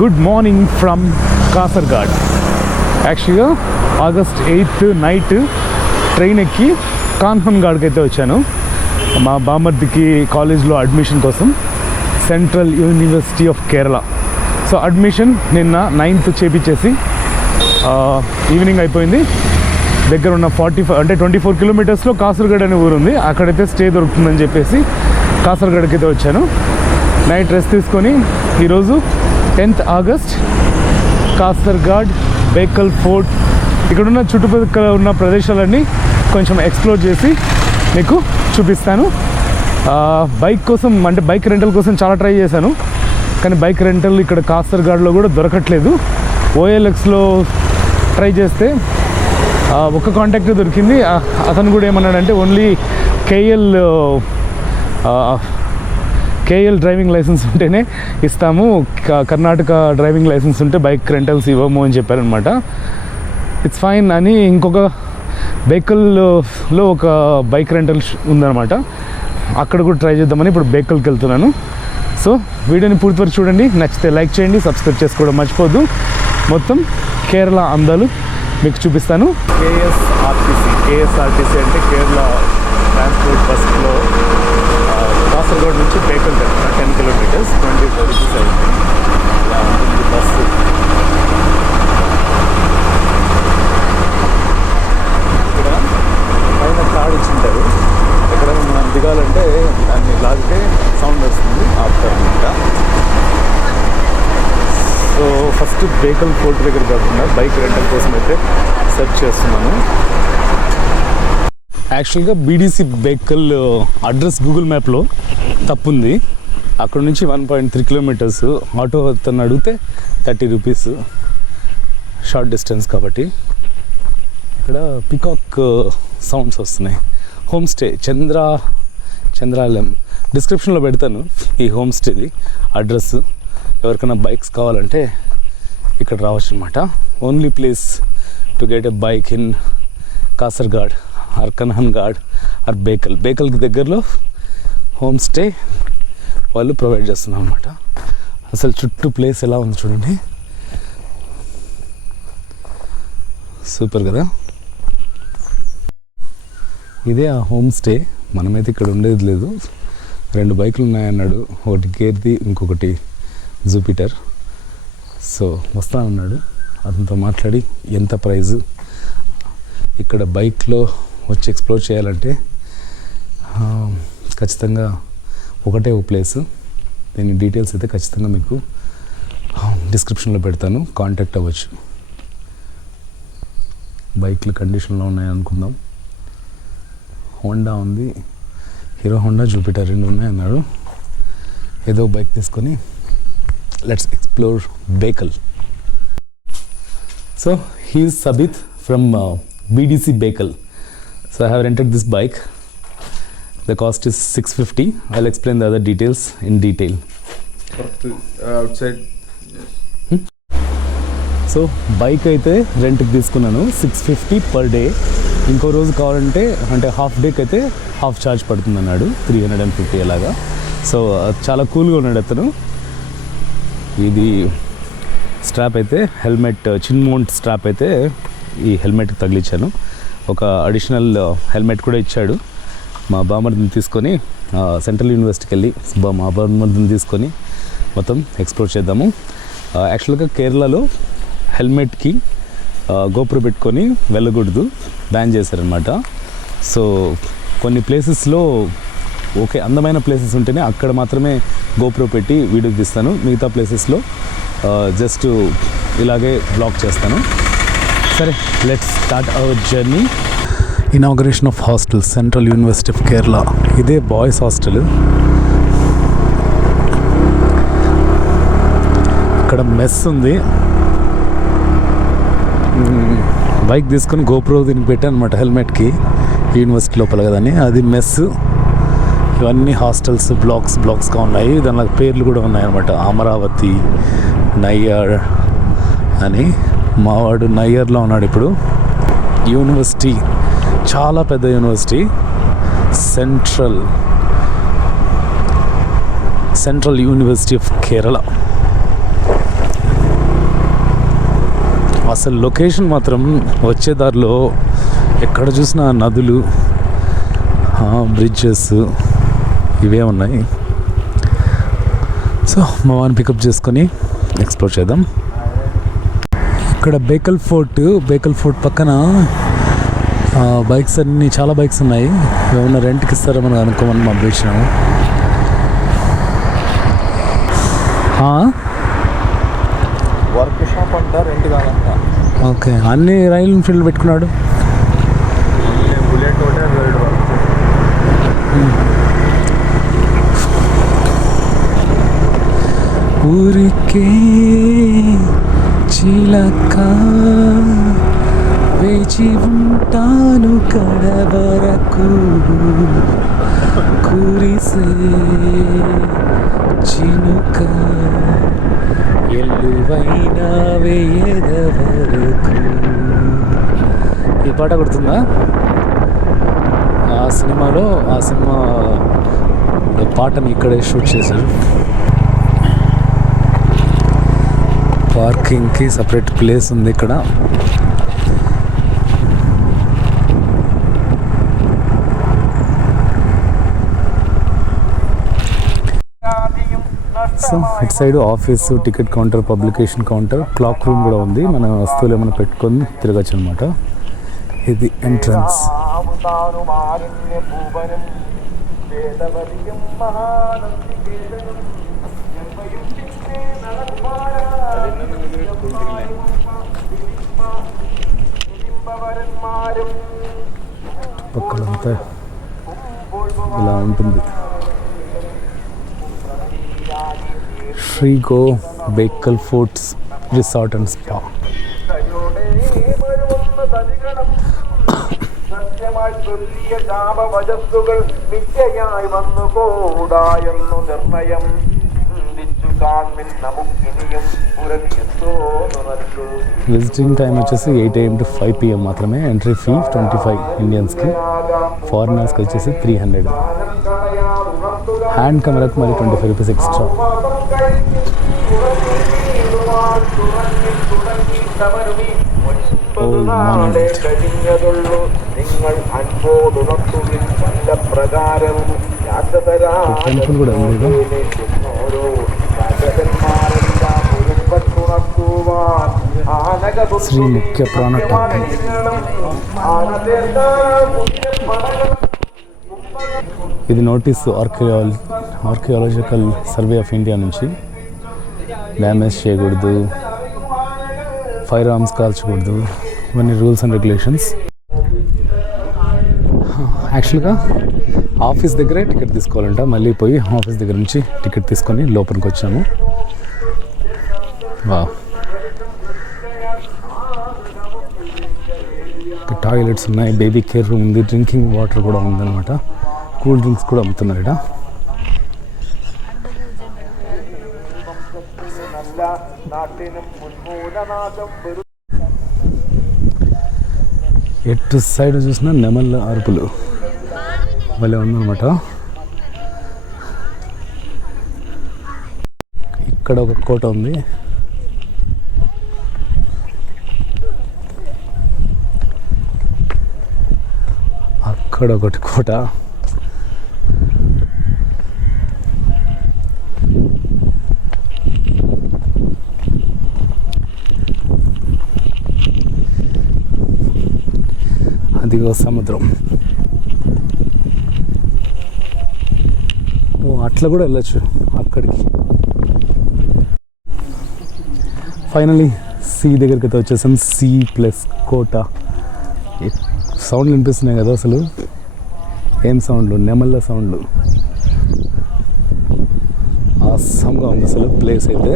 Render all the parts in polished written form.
Good morning from కాసర్గాడ్. యాక్చువల్గా August 8th night train ఎక్కి కాన్హన్గాడ్కి అయితే వచ్చాను మా బామర్దికి కాలేజ్లో అడ్మిషన్ కోసం, central university of Kerala. So admission నిన్న 9th చేపించేసి ఈవినింగ్ అయిపోయింది. దగ్గర ఉన్న 24 కిలోమీటర్స్లో కాసర్గాడ్ అనే ఊరు ఉంది, అక్కడైతే స్టే దొరుకుతుందని చెప్పేసి కాసర్గాడ్కి అయితే వచ్చాను. నైట్ రెస్ట్ తీసుకొని ఈరోజు 10th ఆగస్ట్ కాసర్గాడ్ బేకల్ ఫోర్ట్ ఇక్కడున్న చుట్టుపక్కల ఉన్న ప్రదేశాలన్నీ కొంచెం ఎక్స్ప్లోర్ చేసి మీకు చూపిస్తాను. బైక్ కోసం అంటే బైక్ రెంటల్ కోసం చాలా ట్రై చేశాను, కానీ బైక్ రెంటల్ ఇక్కడ కాసర్గాడ్లో కూడా దొరకట్లేదు. OLXలో ట్రై చేస్తే ఒక కాంటాక్ట్ దొరికింది. అతను కూడా ఏమన్నాడంటే ఓన్లీ కేఎల్ డ్రైవింగ్ లైసెన్స్ ఉంటేనే ఇస్తాము, కర్ణాటక డ్రైవింగ్ లైసెన్స్ ఉంటే బైక్ రెంటల్స్ ఇవ్వము అని చెప్పారనమాట. ఇట్స్ ఫైన్ అని ఇంకొక బేకల్లో ఒక బైక్ రెంటల్ ఉందన్నమాట, అక్కడ కూడా ట్రై చేద్దామని ఇప్పుడు బేకల్కి వెళ్తున్నాను. సో వీడియోని పూర్తి వరకు చూడండి, నచ్చితే లైక్ చేయండి, సబ్స్క్రైబ్ చేసుకోవడం మర్చిపోద్దు. మొత్తం కేరళ అందాలు మీకు చూపిస్తాను. కేఎస్ఆర్టీసీ అంటే కేరళ ట్రాన్స్పోర్ట్ బస్సులో కాసర్గోడ్ నుంచి బేకల్ 10 కిలోమీటర్స్ 24 రూపీస్ అవుతుంది. ఇలా ఉంటుంది బస్సు. ఇక్కడ పైన కార్డు ఇచ్చింటారు, ఎక్కడ మనం దిగాలంటే దాన్ని లాగితే సౌండ్ వస్తుంది, ఆపుతారనమాట. సో ఫస్ట్ బేకల్ ఫోర్ట్ దగ్గర కాకుండా బైక్ రెంటల్ కోసం అయితే సెర్చ్ చేస్తున్నాను. యాక్చువల్గా BDC బేకల్ అడ్రస్ గూగుల్ మ్యాప్లో తప్పుంది. అక్కడ నుంచి 1.3 కిలోమీటర్స్. ఆటో తను అడిగితే 30 రూపీస్ షార్ట్ డిస్టెన్స్ కాబట్టి. ఇక్కడ పికాక్ సౌండ్స్ వస్తున్నాయి. హోమ్ స్టే చంద్రాలయం డిస్క్రిప్షన్లో పెడతాను ఈ హోమ్ స్టేది అడ్రస్. ఎవరికైనా బైక్స్ కావాలంటే ఇక్కడ రావచ్చు అనమాట. Only place to get a bike in Kasaragod or Kanhangad or బేకల్కి దగ్గరలో హోమ్ స్టే వాళ్ళు ప్రొవైడ్ చేస్తున్నారు అనమాట. అసలు చుట్టూ ప్లేస్ ఎలా ఉంది చూడండి, సూపర్ కదా. ఇదే ఆ హోమ్ స్టే. మనమైతే ఇక్కడ ఉండేది లేదు. 2 బైకులు ఉన్నాయన్నాడు, ఒకటి గేర్ది ఇంకొకటి జూపిటర్. సో వస్తానన్నాడు, అతనితో మాట్లాడి ఎంత ప్రైజు, ఇక్కడ బైక్లో వచ్చి ఎక్స్ప్లోర్ చేయాలంటే ఖచ్చితంగా ఒకటే ఒక ప్లేసు. దీని డీటెయిల్స్ అయితే ఖచ్చితంగా మీకు డిస్క్రిప్షన్లో పెడతాను, కాంటాక్ట్ అవ్వచ్చు. బైక్లు కండిషన్లో ఉన్నాయి అనుకుందాం. హోండా ఉంది, హీరో హోండా, జూపిటర్ 2 ఉన్నాయి అన్నాడు. ఏదో బైక్ తీసుకొని let's explore Bekal. So he is Sabith from BDC Bakel. So I have rented this bike. The cost is 650. I'll explain the other details in detail. Outside. So bike అయితే రెంట్కి తీసుకున్నాను 650 per day. ఇంకో రోజు కావాలంటే అంటే హాఫ్ డేకి అయితే హాఫ్ ఛార్జ్ పడుతుంది అన్నాడు, 350 అలాగా. సో చాలా కూల్గా ఉన్నాడు అతను. ఇది స్ట్రాప్ అయితే హెల్మెట్, చిన్ మౌంట్ స్ట్రాప్ అయితే ఈ హెల్మెట్కి తగిలించాను. ఒక అడిషనల్ హెల్మెట్ కూడా ఇచ్చాడు. మా బామర్దిని తీసుకొని సెంట్రల్ యూనివర్సిటీకి వెళ్ళి మా బామర్దిని తీసుకొని మొత్తం ఎక్స్ప్లోర్ చేద్దాము. యాక్చువల్గా కేరళలో హెల్మెట్కి గోప్రో పెట్టుకొని వెళ్ళకూడదు, బ్యాన్ చేశారనమాట. సో కొన్ని ప్లేసెస్లో ఓకే అందమైన ప్లేసెస్ ఉంటేనే అక్కడ మాత్రమే గోప్రో పెట్టి వీడియో తీస్తాను, మిగతా ప్లేసెస్లో జస్ట్ ఇలాగే బ్లాక్ చేస్తాను. సరే, let's start our journey. Inauguration of hostel, central university of Kerala. ఇదే బాయ్స్ హాస్టల్. ఇక్కడ మెస్ ఉంది. బైక్ తీసుకొని గోప్రో దీనికి పెట్టాను అనమాట హెల్మెట్కి, యూనివర్సిటీ లోపల కదని. అది మెస్. ఇవన్నీ హాస్టల్స్ బ్లాక్స్గా ఉన్నాయి. దానిలో పేర్లు కూడా ఉన్నాయన్నమాట, అమరావతి, నయ్యార్ అని. మావాడు నయ్యర్లో ఉన్నాడు ఇప్పుడు. యూనివర్సిటీ చాలా పెద్ద university, central university of Kerala. అసలు లొకేషన్ మాత్రం వచ్చే దారిలో ఎక్కడ చూసినా నదులు, బ్రిడ్జెస్ ఇవే ఉన్నాయి. సో మా వాడిని పికప్ చేసుకొని ఎక్స్ప్లోర్ చేద్దాం. ఇక్కడ బేకల్ ఫోర్ట్ పక్కన బైక్స్ అన్నీ, చాలా బైక్స్ ఉన్నాయి. ఏమన్నా రెంట్కి ఇస్తారో మనం అనుకోమని పంపించినాము. వర్క్ షాప్ అంట, రెంట్ కాదంట. ఓకే, అన్ని రాయల్ ఎన్ఫీల్డ్ పెట్టుకున్నాడు. బుల్లెట్ ఒకటే రేట్ వర్క్. ఊరికే చిలక వేచి ఉంటాను కడవరకు, కురిసే చినుక ఎల్లువైన వేయదవరకు. ఈ పాట గుర్తుందా? ఆ సినిమా పాటని ఇక్కడే షూట్ చేశారు. పార్కింగ్కి సపరేట్ ప్లేస్ ఉంది ఇక్కడ. సో ఇటు side office, ticket counter, publication counter, clock room కూడా ఉంది. మన వస్తువులు ఏమైనా పెట్టుకొని తిరగచ్చు అనమాట. ఇది ఎంట్రన్స్. పక్కలంతా ఇలా ఉంటుంది. శ్రీగో Bekal forts resort and spa. Visiting time వచ్చేసి 8 AM to 5 PM మాత్రమే. ఎంట్రీ ఫీ 25 ఇండియన్స్కి, ఫారినర్స్కి వచ్చేసి 300. హ్యాండ్ కెమెరాకి మరి 25 రూపీస్ ఎక్స్ట్రా. టెంపుల్ కూడా ఉంది. శ్రీ ముఖ్య ప్రాణ టెంపుల్. ఇది notice archaeological survey of India నుంచి. డ్యామేజ్ చేయకూడదు, ఫైర్ ఆర్మ్స్ కాల్చకూడదు, ఇవన్నీ రూల్స్ అండ్ రెగ్యులేషన్స్. యాక్చువల్గా ఆఫీస్ దగ్గరే టికెట్ తీసుకోవాలంట. మళ్ళీ పోయి ఆఫీస్ దగ్గర నుంచి టికెట్ తీసుకొని లోపలికి వచ్చాము. టాయిలెట్స్ ఉన్నాయి, బేబీ కేర్ రూమ్ ఉంది, డ్రింకింగ్ వాటర్ కూడా ఉందన్నమాట. కూల్ డ్రింక్స్ కూడా అమ్ముతున్నారట. ఎటు సైడ్ చూసినా నెమళ్ళ అరుపులు భలే ఉందన్నమాట. ఇక్కడ ఒక కోట ఉంది. అక్కడ ఒకటి కోట. అదిగో సముద్రం. అట్లా కూడా వెళ్ళచ్చు అక్కడికి. ఫైనలీ సీ దగ్గరికి అయితే వచ్చేసాం. సీ ప్లస్ కోట. సౌండ్లు వినిపిస్తున్నాయి కదా, అసలు ఏం సౌండ్లు, నెమళ్ళ సౌండ్లు. ఆసంగా ఉంది అసలు ప్లేస్ అయితే.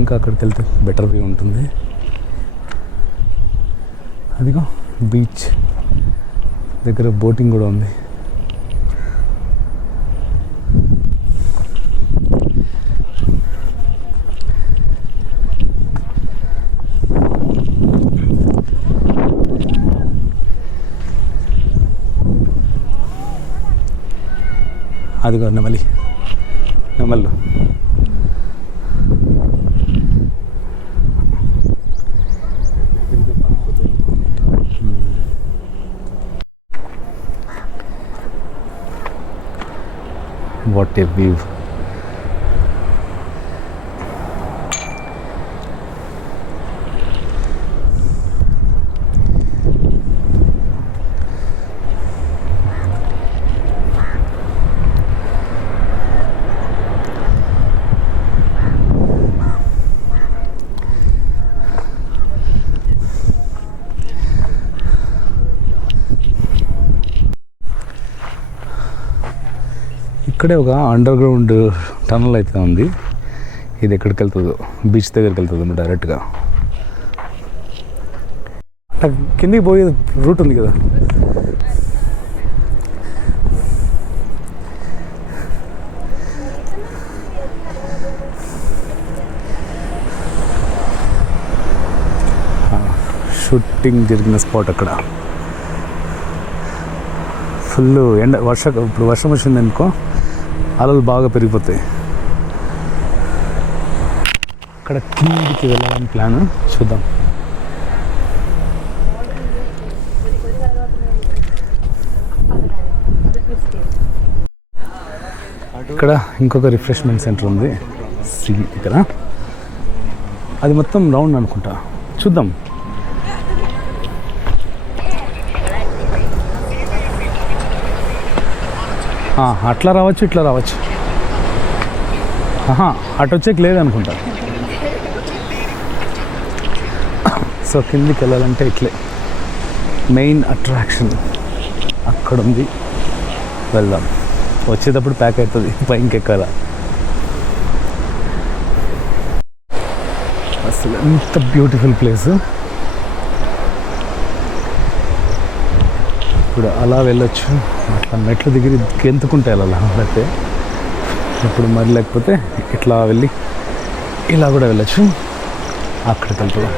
ఇంకా అక్కడికి వెళ్తే బెటర్ వ్యూ ఉంటుంది. అదిగో బీచ్ దగ్గర బోటింగ్ కూడా ఉంది. అదిగో నెమలి, నెమళ్ళు. What a view. ఇక్కడే ఒక అండర్ గ్రౌండ్ టనల్ అయితే ఉంది. ఇది ఎక్కడికి వెళ్తుందో, బీచ్ దగ్గరికి వెళ్తుందో డైరెక్ట్గా. అట్లా కిందికి పోయే రూట్ ఉంది కదా. షూటింగ్ జరిగిన స్పాట్ అక్కడ. ఫుల్ ఎండ, ఇప్పుడు వర్షం వచ్చింది అనుకో, అలలు బాగా పెరిగిపోతాయి. అక్కడ కిందికి వెళ్ళాలని ప్లాన్, చూద్దాం. ఇక్కడ ఇంకొక రిఫ్రెష్మెంట్ సెంటర్ ఉంది ఇక్కడ. అది మొత్తం రౌండ్ అనుకుంటా, చూద్దాం. అట్లా రావచ్చు, ఇట్లా రావచ్చు. అటు వచ్చేకి లేదనుకుంటా. సో కిందికి వెళ్ళాలంటే ఇట్లే. మెయిన్ అట్రాక్షన్ అక్కడ ఉంది, వెళ్దాం. వచ్చేటప్పుడు ప్యాక్ అవుతుంది, పైకి ఎక్కాల. అసలు ఎంత బ్యూటిఫుల్ ప్లేస్. ఇప్పుడు అలా వెళ్ళొచ్చు, అట్లా మెట్లు దిగి గెంతుకుంటే వెళ్ళాలి అయితే. ఇప్పుడు మరి లేకపోతే ఇట్లా వెళ్ళి ఇలా కూడా వెళ్ళొచ్చు. అక్కడికి వెళ్తాం.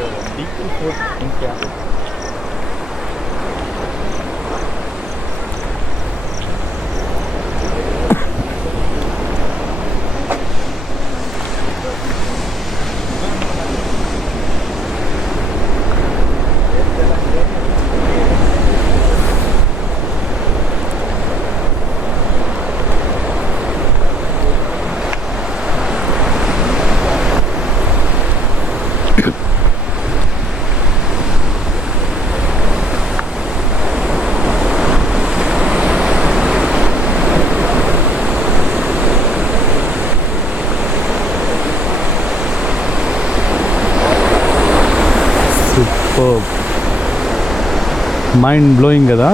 మైండ్ బ్లోయింగ్ కదా,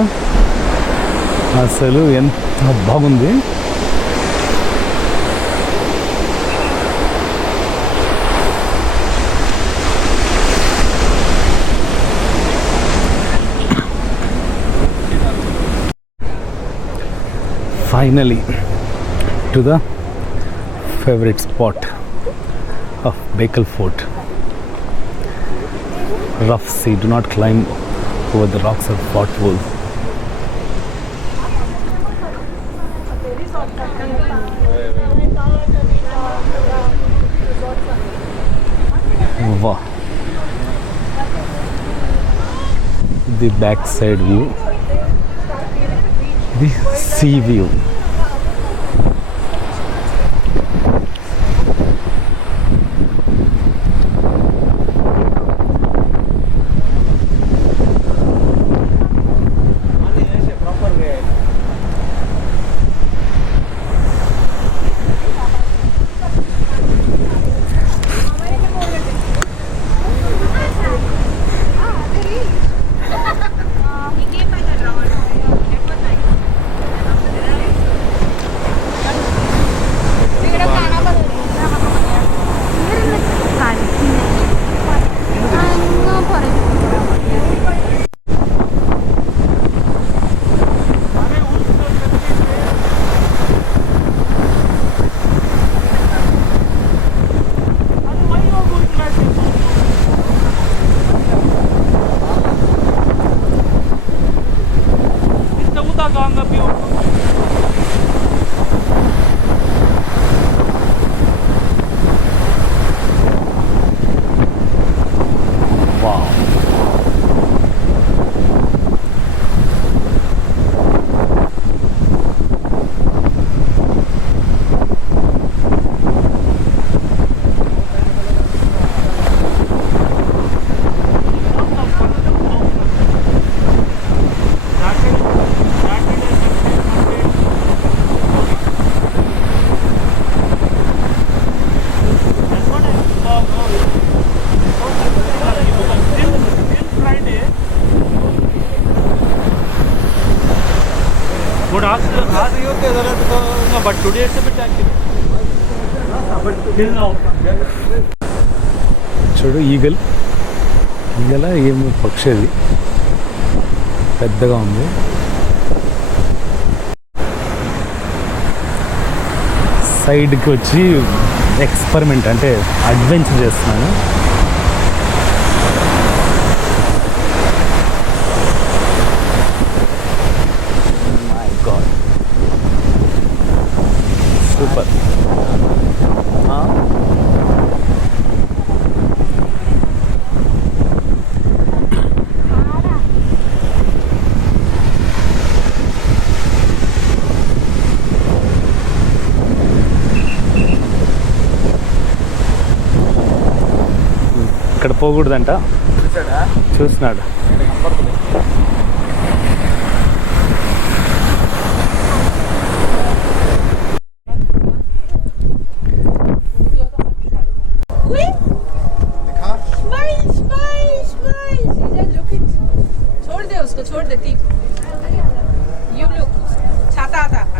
అసలు ఎంత బాగుంది. Finally to the favorite spot of Bakel Fort. Rough sea, do not climb over the rocks of Fort Wolf. Wow. The backside view, the sea view. చూడు ఈగల్ ఈగల ఏమి పక్షి అది పెద్దగా ఉంది. సైడ్కి వచ్చి ఎక్స్పెరిమెంట్ అంటే అడ్వెంచర్ చేస్తున్నాను. My God super. ఇక్కడ పోకూడదంట, చూస్తున్నాడు. छोड़ दे उसको, छोड़ दे ठीक. You look. छाता आता आता.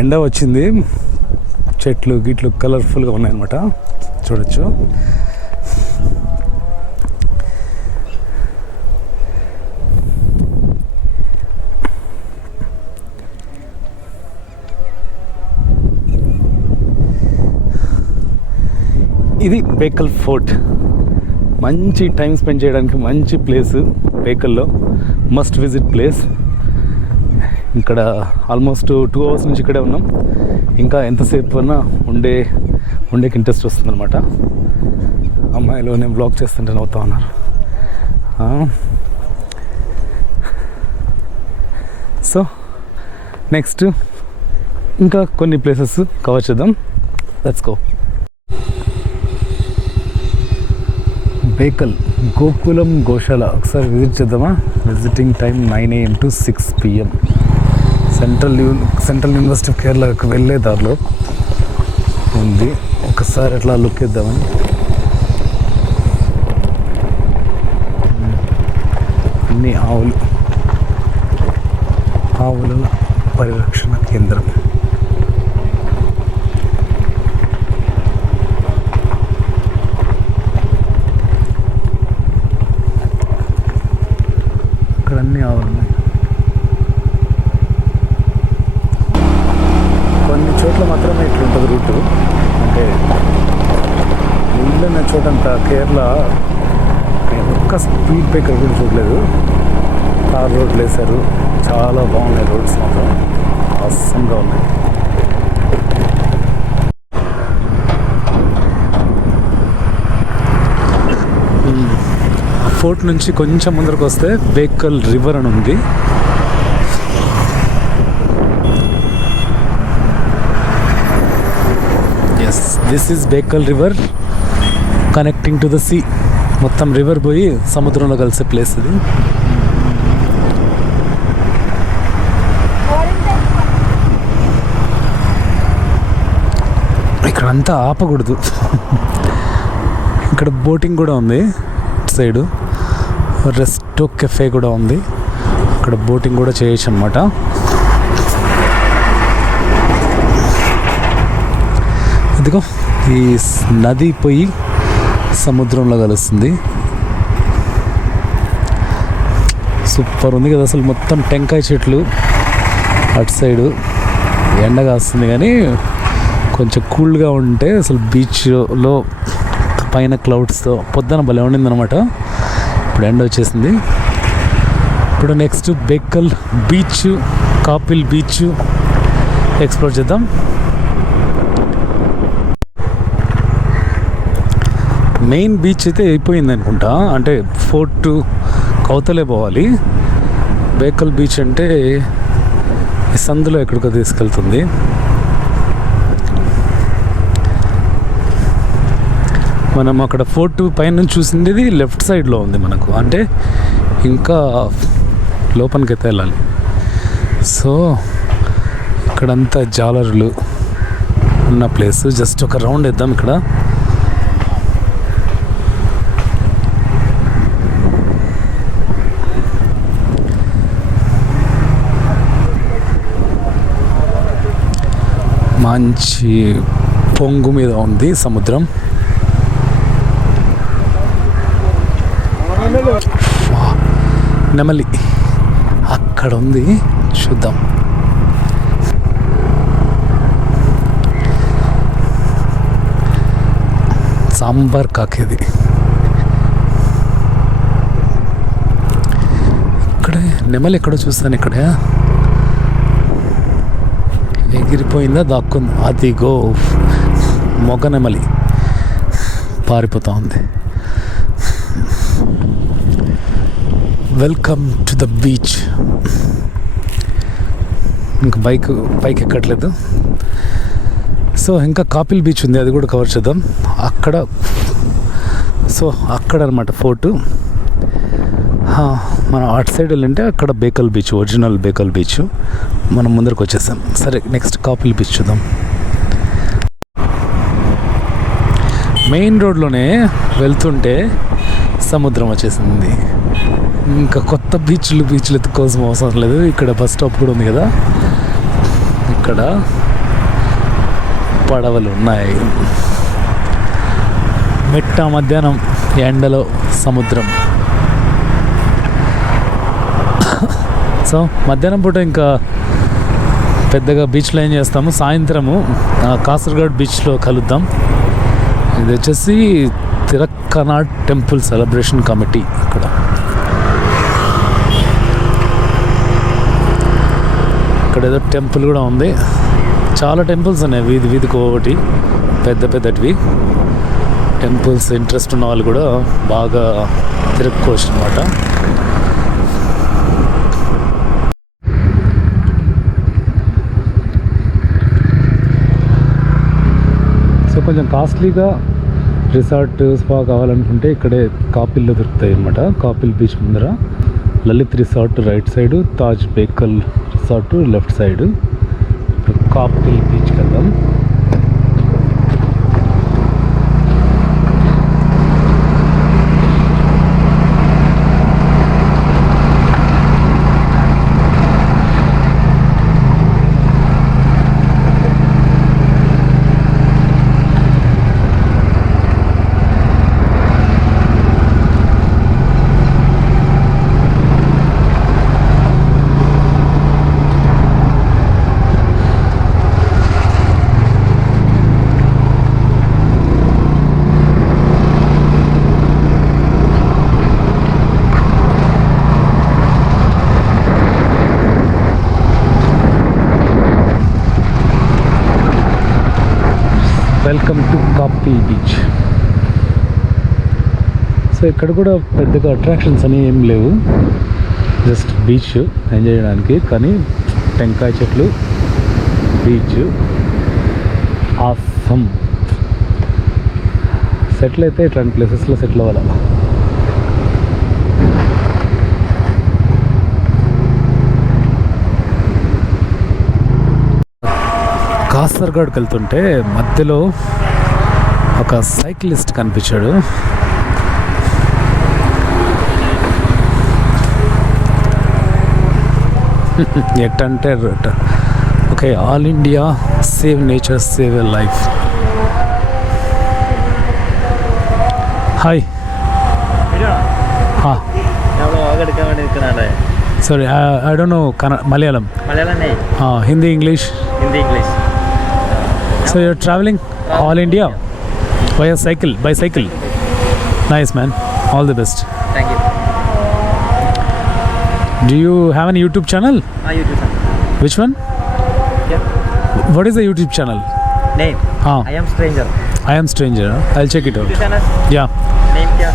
ఎండ వచ్చింది, చెట్లు గిట్లు కలర్ఫుల్గా ఉన్నాయన్నమాట, చూడొచ్చు. ఇది బేకల్ ఫోర్ట్. మంచి టైం స్పెండ్ చేయడానికి మంచి ప్లేస్. బేకల్లో మస్ట్ విజిట్ ప్లేస్. ఇక్కడ ఆల్మోస్ట్ 2 అవర్స్ నుంచి ఇక్కడే ఉన్నాం. ఇంకా ఎంతసేపు అన్నా ఉండేకి ఇంట్రెస్ట్ వస్తుందన్నమాట. అమ్మాయిలు నేను బ్లాగ్ చేస్తుంటే నవ్వుతా ఉన్నారు. సో నెక్స్ట్ ఇంకా కొన్ని ప్లేసెస్ కవర్ చేద్దాం. Let's go. బేకల్ గోకులం గోశాల ఒకసారి విజిట్ చేద్దామా? Visiting time 9 AM to 6 PM. Central university of కేరళకు వెళ్ళే దారిలో ఉంది. ఒకసారి అట్లా లుక్ ఇద్దామని. అన్ని ఆవుల పరిరక్షణ కేంద్రం. ఇక్కడ అన్ని ఆవులు ఉన్నాయి. కొన్ని చోట్ల మాత్రమే ఇట్లుంటుంది రూటు. అంటే ఇల్లున్న చోటంతా కేరళ ఒక్క స్పీడ్ బ్రేకర్ కూడా చూడలేదు. తార్ రోడ్లు వేశారు, చాలా బాగున్నాయి రోడ్స్, మాత్రం అస్సంగా ఉన్నాయి. ఫోర్ట్ నుంచి కొంచెం ముందరకు వస్తే బేకల్ రివర్ అని ఉంది. Yes, this is Bekal river connecting to the sea. మొత్తం రివర్ పోయి సముద్రంలో కలిసే ప్లేస్ ఇది. ఇక్కడ అంతా ఆపకూడదు. ఇక్కడ బోటింగ్ కూడా ఉంది. సైడు రెస్టో కెఫే కూడా ఉంది. అక్కడ బోటింగ్ కూడా చేయొచ్చు అనమాట. ఇదిగో ఈ నది పోయి సముద్రంలో కలుస్తుంది. సూపర్ ఉంది కదా అసలు. మొత్తం టెంకాయ చెట్లు అటు సైడు. ఎండ కాస్తుంది కానీ కొంచెం కూల్గా ఉంటే అసలు బీచ్లో పైన క్లౌడ్స్తో పొద్దున భలే ఉండింది అనమాట. ఇప్పుడు ఎండ వచ్చేసింది. ఇప్పుడు next Bekal beach, కాపిల్ beach explore చేద్దాం. మెయిన్ బీచ్ అయితే అయిపోయింది అనుకుంటా. అంటే ఫోర్ట్ కౌతలే పోవాలి. బేకల్ బీచ్ అంటే ఈ సందులో ఎక్కడికో తీసుకెళ్తుంది. మనం అక్కడ ఫోర్ట్ పైన చూసింది లెఫ్ట్ సైడ్లో ఉంది మనకు. అంటే ఇంకా లోపలికి అయితే వెళ్ళాలి. సో ఇక్కడంతా జాలర్లు ఉన్న ప్లేస్. జస్ట్ ఒక రౌండ్ వేద్దాం ఇక్కడ. మంచి పొంగు మీద ఉంది సముద్రం. నెమలి అక్కడ ఉంది, చూద్దాం. సాంబార్ కాకేది. ఇక్కడే నెమలి ఎక్కడో చూస్తాను. ఇక్కడ ఎగిరిపోయిందా, దాక్కుంది. అదిగో మొగ నెమలి పారిపోతా ఉంది. Welcome to the beach. ఇంకా పైకి ఎక్కట్లేదు. సో ఇంకా కాపిల్ బీచ్ ఉంది, అది కూడా కవర్ చేద్దాం. అక్కడ అనమాట ఫోర్టు. మనం అటు సైడ్ వెళ్ళంటే అక్కడ Bekal beach, original Bekal beach. మనం ముందరకు వచ్చేసాం. సరే నెక్స్ట్ కాపిల్ బీచ్ చూద్దాం. మెయిన్ రోడ్లోనే వెళ్తుంటే సముద్రం వచ్చేసింది. ఇంకా కొత్త బీచ్లు ఎత్తుకోవాల్సిన అవసరం లేదు. ఇక్కడ బస్ స్టాప్ కూడా ఉంది కదా, ఇక్కడ పడవలు ఉన్నాయి. మిట్ట మధ్యాహ్నం ఎండలో సముద్రం. సో మధ్యాహ్నం పూట ఇంకా పెద్దగా బీచ్లో ఏం చేస్తాము, సాయంత్రము కాసర్గోడ్ బీచ్లో కలుద్దాం. ఇది వచ్చేసి తిరక్కనాడ్ టెంపుల్ సెలబ్రేషన్ కమిటీ. ఇక్కడ ఏదో టెంపుల్ కూడా ఉంది. చాలా టెంపుల్స్ ఉన్నాయి, వీధి వీధికి ఒకటి పెద్ద పెద్దటివి. టెంపుల్స్ ఇంట్రెస్ట్ ఉన్న వాళ్ళు కూడా బాగా తిరక్కోవచ్చు అనమాట. సో కొంచెం కాస్ట్లీగా రిసార్ట్ స్పా కావాలనుకుంటే ఇక్కడే కాపిల్లో దొరుకుతాయి అన్నమాట. కాపిల్ బీచ్ ముందర Lalit resort right side, Taj Bekal resort left side. Kappil బీచ్కి వెళ్దాం. Welcome to Kappil beach. So ఇక్కడ కూడా పెద్దగా అట్రాక్షన్స్ అని ఏం లేవు, జస్ట్ బీచ్ ఎంజాయ్ చేయడానికి. కానీ టెంకాయ చెట్లు, బీచ్ ఆసమ్. సెటిల్ అయితే ఇట్లాంటి ప్లేసెస్లో సెటిల్ అవ్వాలి. కాసర్గోడ్కి వెళ్తుంటే మధ్యలో ఒక సైక్లిస్ట్ కనిపించాడు. ఎట్టంటే okay, all India save nature save a life. Hi. Sorry, I don't know Malayalam. Hindi, English. So you're traveling all India by cycle. Nice, man. All the best. Thank you. Do you have any YouTube channel? YouTube channel. Which one? Yep. What is the YouTube channel? Name? I am stranger. I am stranger. I'll check it out. YouTube channel? Yeah. Name kya?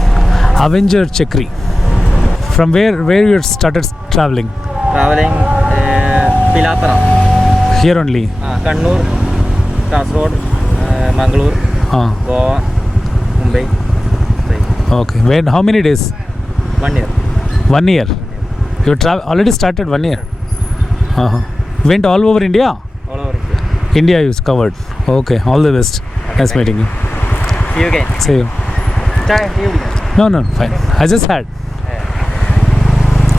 Avenger Chakri. From where you started traveling? Traveling Pilapara. Here only. Kannur, Kasaragod, Mangalore, Goa, Mumbai. Okay. When? How many days? 1 year. 1 year. You already started 1 year. Went all over India? All over India. India you covered. Okay. All the best. Nice meeting you. See you again. See you. Chai, see you again. No, fine. I just had.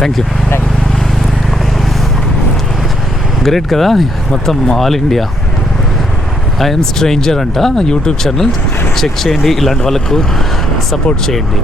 Thank you. Thank you. Great కదా, మొత్తం all India. I'm stranger అంట YouTube channel, check చేయండి. ఇలాంటి వాళ్ళకు support చేయండి.